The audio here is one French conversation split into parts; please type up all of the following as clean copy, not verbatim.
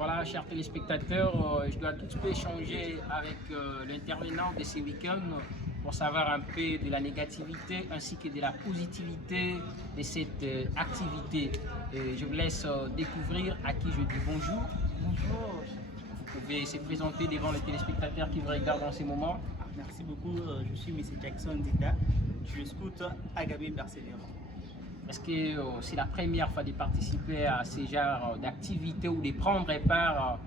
Voilà, chers téléspectateurs, je dois tout de suite échanger avec l'intervenant de ce week-end pour savoir un peu de la négativité ainsi que de la positivité de cette activité. Je vous laisse découvrir à qui je dis bonjour. Bonjour. Vous pouvez se présenter devant les téléspectateurs qui vous regardent en ce moment. Merci beaucoup. Je suis M. Jackson Dita. Je suis scout Agabé Persévérant. Est-ce que c'est la première fois de participer à ce genre d'activité ou de prendre part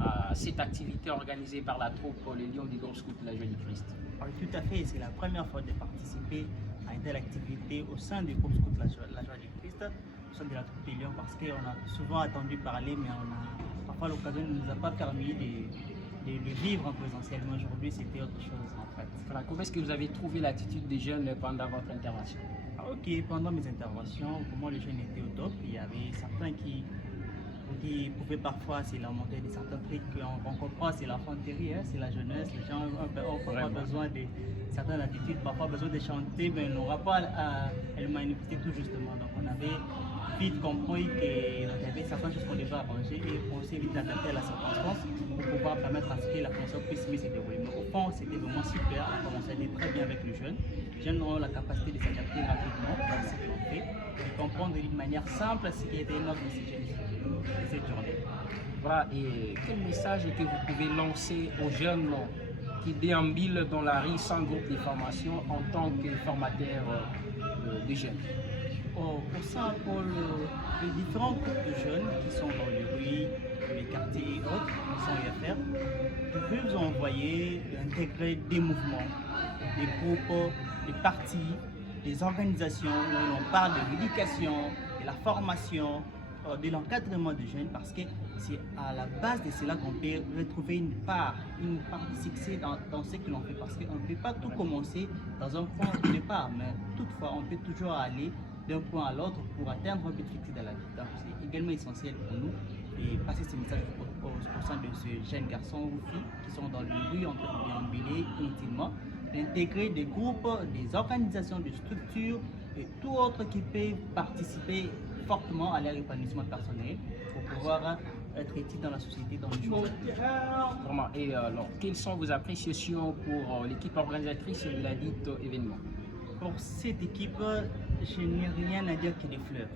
à cette activité organisée par la troupe Les Lions du Groupe Scout de la Joie du Christ? Oui, tout à fait. C'est la première fois de participer à une telle activité au sein du groupe Scout la Joie du Christ, au sein de la troupe des Lions, parce qu'on a souvent entendu parler, mais parfois l'occasion ne nous a pas permis de vivre en présentiel. Mais aujourd'hui, c'était autre chose en fait. Voilà, comment est-ce que vous avez trouvé l'attitude des jeunes pendant votre intervention? Ok, pendant mes interventions, comment les jeunes étaient au top, il y avait certains qui pouvaient parfois se lamenter de certains trucs qu'on comprend, c'est l'infanterie, hein, c'est la jeunesse, les gens ont parfois besoin de certaines attitudes, parfois besoin de chanter, mais n'aura pas à le manifester tout justement. Donc on avait vite compris qu'il y avait certaines choses qu'on devait arranger et on s'est vite adapté à la circonstance pour pouvoir permettre à ce que la formation puisse mieux se dérouler. Mais au fond, c'était vraiment super, la formation était très bien avec les jeunes. Les jeunes ont la capacité de s'adapter rapidement à ce que l'on fait, de comprendre d'une manière simple ce qui était notre message de cette journée. Voilà, et quel message que vous pouvez lancer aux jeunes qui déambulent dans la rue sans groupe de formation en tant que formateur de jeunes? Au sein pour les différents groupes de jeunes qui sont dans les rues, les quartiers et autres, qui sont UFR, vous pouvez vous envoyer intégrer des mouvements, des groupes, des partis, des organisations où on parle de l'éducation, de la formation, de l'encadrement des jeunes, parce que c'est à la base de cela qu'on peut retrouver une part de succès dans ce que l'on fait, parce qu'on ne peut pas tout commencer dans un point de départ, mais toutefois on peut toujours aller d'un point à l'autre pour atteindre un but fixé dans la vie. Donc c'est également essentiel pour nous de passer ce message au sein de ces jeunes garçons ou filles qui sont dans les rues en train de déambuler inutilement, d'intégrer des groupes, des organisations, des structures et tout autre qui peut participer fortement à leur épanouissement personnel pour pouvoir être utile dans la société dans le jour. Vraiment. Et alors, quelles sont vos appréciations pour l'équipe organisatrice de la dite événement? Pour cette équipe, je n'ai rien à dire que des fleurs.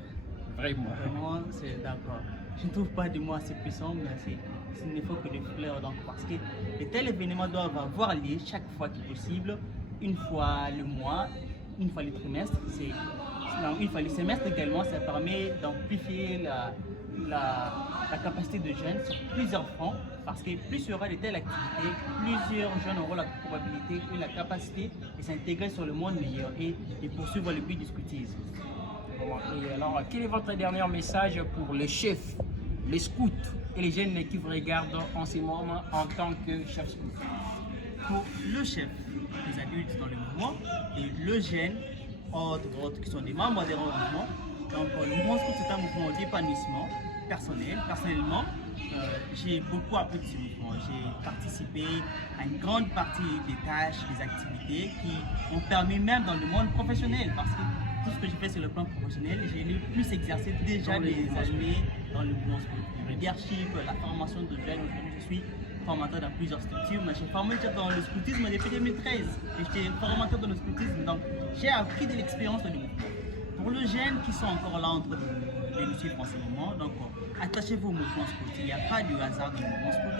Vraiment. Vraiment, c'est d'accord. Je ne trouve pas de mots assez puissants, mais ce ne faut que des fleurs. Donc, parce que de tels événements doivent avoir lieu chaque fois que possible, une fois le mois, une fois le trimestre. Une fois le semestre également, ça permet d'amplifier la capacité de jeunes sur plusieurs fronts, parce que plus il y aura de telles activités, plusieurs jeunes auront la probabilité et la capacité de s'intégrer sur le monde meilleur et de poursuivre le but du scoutisme. Et alors, quel est votre dernier message pour les chefs, les scouts et les jeunes qui vous regardent en ce moment en tant que chef scout? Pour le chef, les adultes dans le mouvement, et le jeune, autres qui sont des membres des mouvements. Donc le mouvement scout c'est un mouvement d'épanouissement personnel. Personnellement, j'ai beaucoup appris de ce mouvement. J'ai participé à une grande partie des tâches, des activités qui ont permis même dans le monde professionnel, parce que tout ce que j'ai fait sur le plan professionnel, j'ai le plus exercé déjà des années dans le mouvement scout. Le leadership, la formation de jeunes, aujourd'hui je suis formateur dans plusieurs structures, mais j'ai formé dans le scoutisme depuis 2013 et j'étais formateur dans le scoutisme, donc j'ai appris de l'expérience du mouvement. Pour les jeunes qui sont encore là en train de nous suivre en ce moment, donc attachez-vous au mouvement scout. Il n'y a pas de hasard dans le mouvement scout.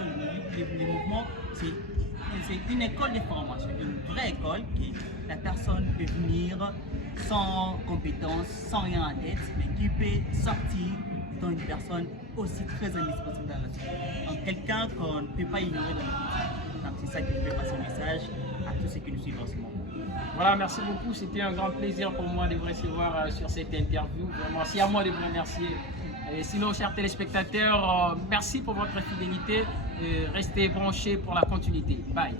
Le mouvement, c'est une école de formation, une vraie école qui la personne peut venir sans compétences, sans rien en tête, mais qui peut sortir dans une personne aussi très indispensable dans la société. Donc quelqu'un qu'on ne peut pas ignorer dans la vie. Donc c'est ça que je vais passer un message à tous ceux qui nous suivent en ce moment. Voilà, merci beaucoup. C'était un grand plaisir pour moi de vous recevoir sur cette interview. Vraiment, c'est à moi de vous remercier. Et sinon, chers téléspectateurs, merci pour votre fidélité. Restez branchés pour la continuité. Bye.